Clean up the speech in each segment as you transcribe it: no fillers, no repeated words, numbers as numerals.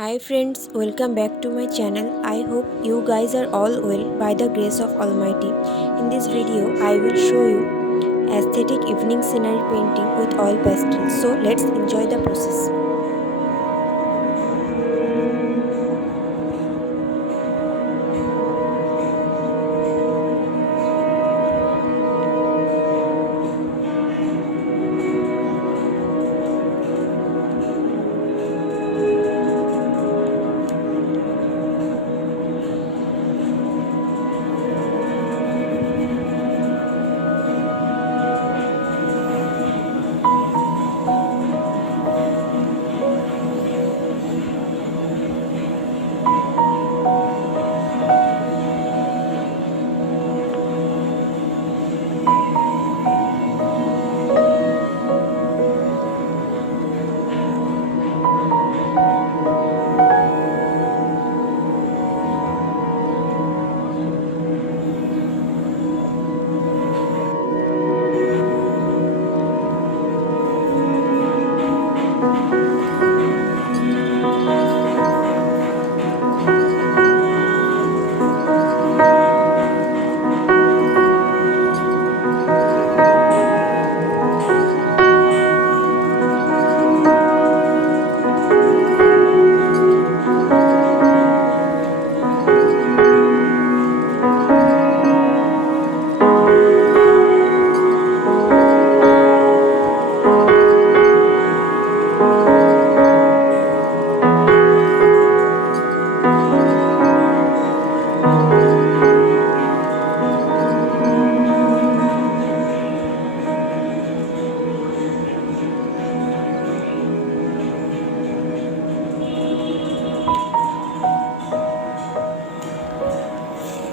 Hi friends, welcome back to my channel. I hope you guys are all well by the grace of Almighty. In this video, I will show you aesthetic evening scenery painting with oil pastels. So let's enjoy the process.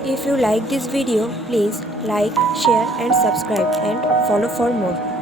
If you like this video, please like, share and subscribe and follow for more.